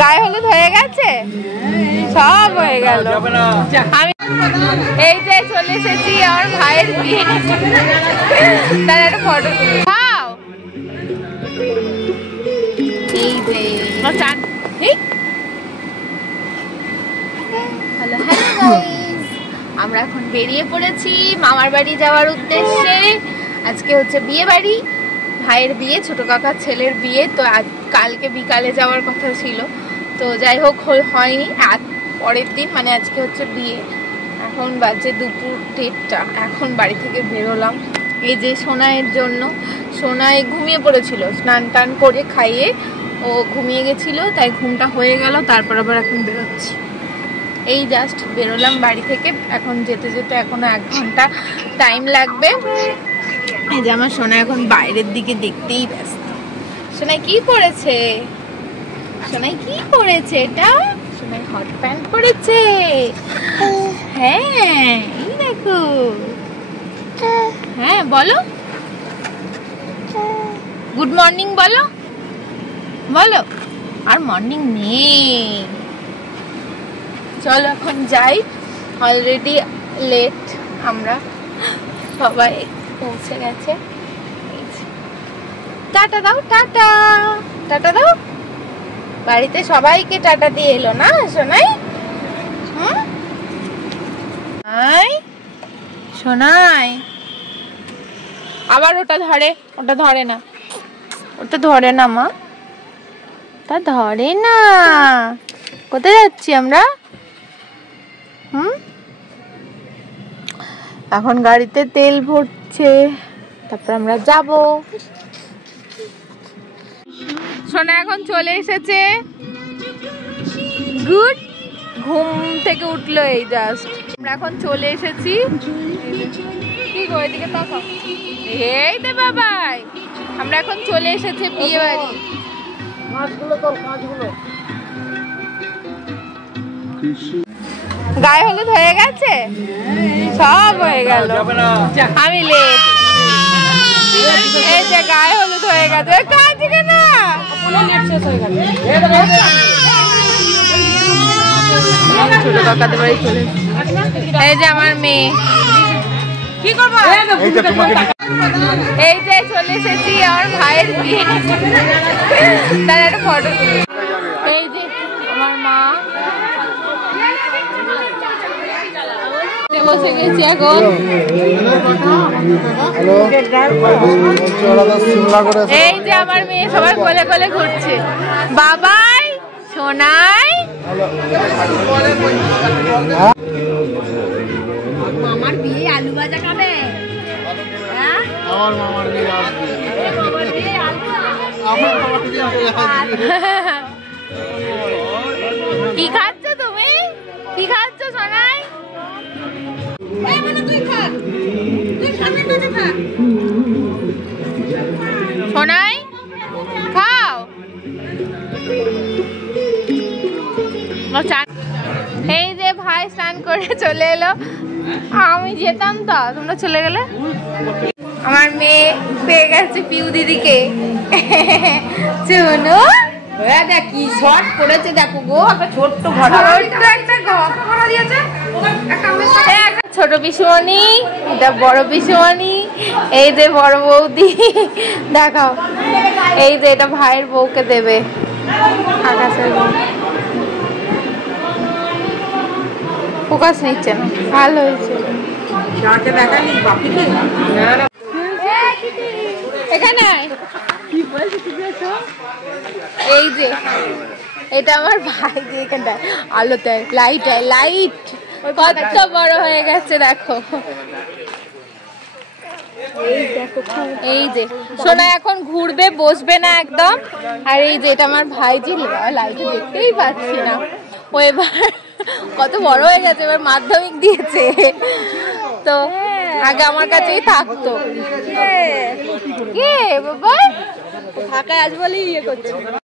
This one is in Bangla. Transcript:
গায়ে হলুদ হয়ে গেছে, সব হয়ে গেল। আমি এই যে চলে এসেছি আমার ভাইয়ের বিয়ে, তার একটা ফটো তুলি। এই যে আমরা এখন বেরিয়ে পড়েছি মামার বাড়ি যাওয়ার উদ্দেশ্যে। আজকে হচ্ছে বিয়ে বাড়ি, ভাইয়ের বিয়ে, ছোট কাকার ছেলের বিয়ে। তো কালকে বিকালে যাওয়ার কথা ছিল, তো যাই হোক হয়নি। পরের দিন মানে আজকে হচ্ছে বিয়ে। এখন বাজে দুপুর 1:30, এখন বাড়ি থেকে বেরোলাম। এই যে সোনাইয়ের জন্য, সোনাই ঘুমিয়ে পড়েছিল, স্নান টান করে খাইয়ে ও ঘুমিয়ে গেছিল, তাই ঘুমটা হয়ে গেল। তারপর আবার এখন বেরোচ্ছি, এই জাস্ট বেরোলাম বাড়ি থেকে। এখন যেতে যেতে এখনো 1 ঘন্টা টাইম লাগবে। এই যে আমার সোনা এখন বাইরের দিকে দেখতেই ব্যস্ত। সোনাই কি পরেছে? সোনাই কি পরেছে? এটা সোনাই হট প্যান্ট পরেছে। হ্যাঁ এই দেখো, হ্যাঁ বলো গুড মর্নিং বলো, বলো। আর মর্নিং নেই, চলো এখন যাই, অলরেডি লেট, আমরা সবাই পৌঁছে গেছে। টাটা দাও, টাটা টাটা দাও। বাড়িতে সবাইকে টাটা দিয়ে এলো না সোনাই? সোনাই আবার ওটা ধরে, ওটা ধরে না, ওটা ধরে না মা, ওটা ধরে না। কোথায় যাচ্ছি আমরা? এখন গাড়িতে তেল ভরছে, তারপর আমরা যাব। সোনা এখন চলে এসেছে, গুড, ঘুম থেকে উঠলো এই জাস্ট। আমরা এখন চলে এসেছি, কি গো এদিকে তাকাও, এই দে বাবাই, আমরা এখন চলে এসেছি বিয়ে বাড়ি। গায়ে হলুদ হয়ে গেছে, সব হয়ে গেল, আমি লেট। এই যে গায়ে হলুদ হয়ে গেছে, কাঁদছি না। ছোট কাকাদের বাড়ি চলে, এই যে আমার মেয়ে, কি করবো, এই যে চলে এসেছি আমার ভাইয়ের বিয়ে, তার একটা ফটো তুলি। এই যে আমার মা, বসে গেছি এখন। এই যে আমার মেয়ে সবার কোলে কোলে ঘুরছে, বাবাই সোনাই। মামার বিয়ে আলু ভাজা খাবে, কি খাচ্ছ তুমি, কি খাচ্ছ সোনাই? সোনাই খাও। এই যে ভাই স্নান করে চলে এলো, আমি যেতাম তো, তোমরা চলে গেলে। আমার মেয়ে পেয়ে গেছে পিউ দিদিকে, শোনো দেখ কি শর্ট করেছে, দেখো গো একটা ছোট্ট ঘটা, একটা ঘটা দিয়েছে, একটা ছোট পিসুমণি, এটা বড় পিসুমণি, এই যে বড় বৌদি, দেখাও। এই যে এটা ভাইয়ের বউকে দেবে, আকাশের বউ। ফোকাস নিচ্ছে না, ভালো হয়েছে। এখানে এই যে এটা আমার ভাই, যে এখানটা আলোতে লাইট হয়, লাইট কত বড় হয়ে গেছে দেখো। এই যে সোনা এখন ঘুরবে, বসবে না একদম। আর এই যে এটা আমার ভাই, যে লাইটে দেখতেই পাচ্ছি না, ও এবার কত বড় হয়ে গেছে, এবার মাধ্যমিক দিয়েছে, তো আগে আমার কাছেই থাকতো। কে বাবা ফাঁকা আজ বলেই ইয়ে করছে।